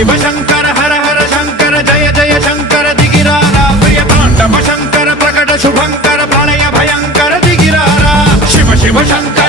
शिव शंकर हर हर शंकर जय जय शंकर दिगिरारा प्रिय तांडव शंकर प्रकट शुभंकर प्रणय भयंकर दिगिरारा शिव शिव शंकर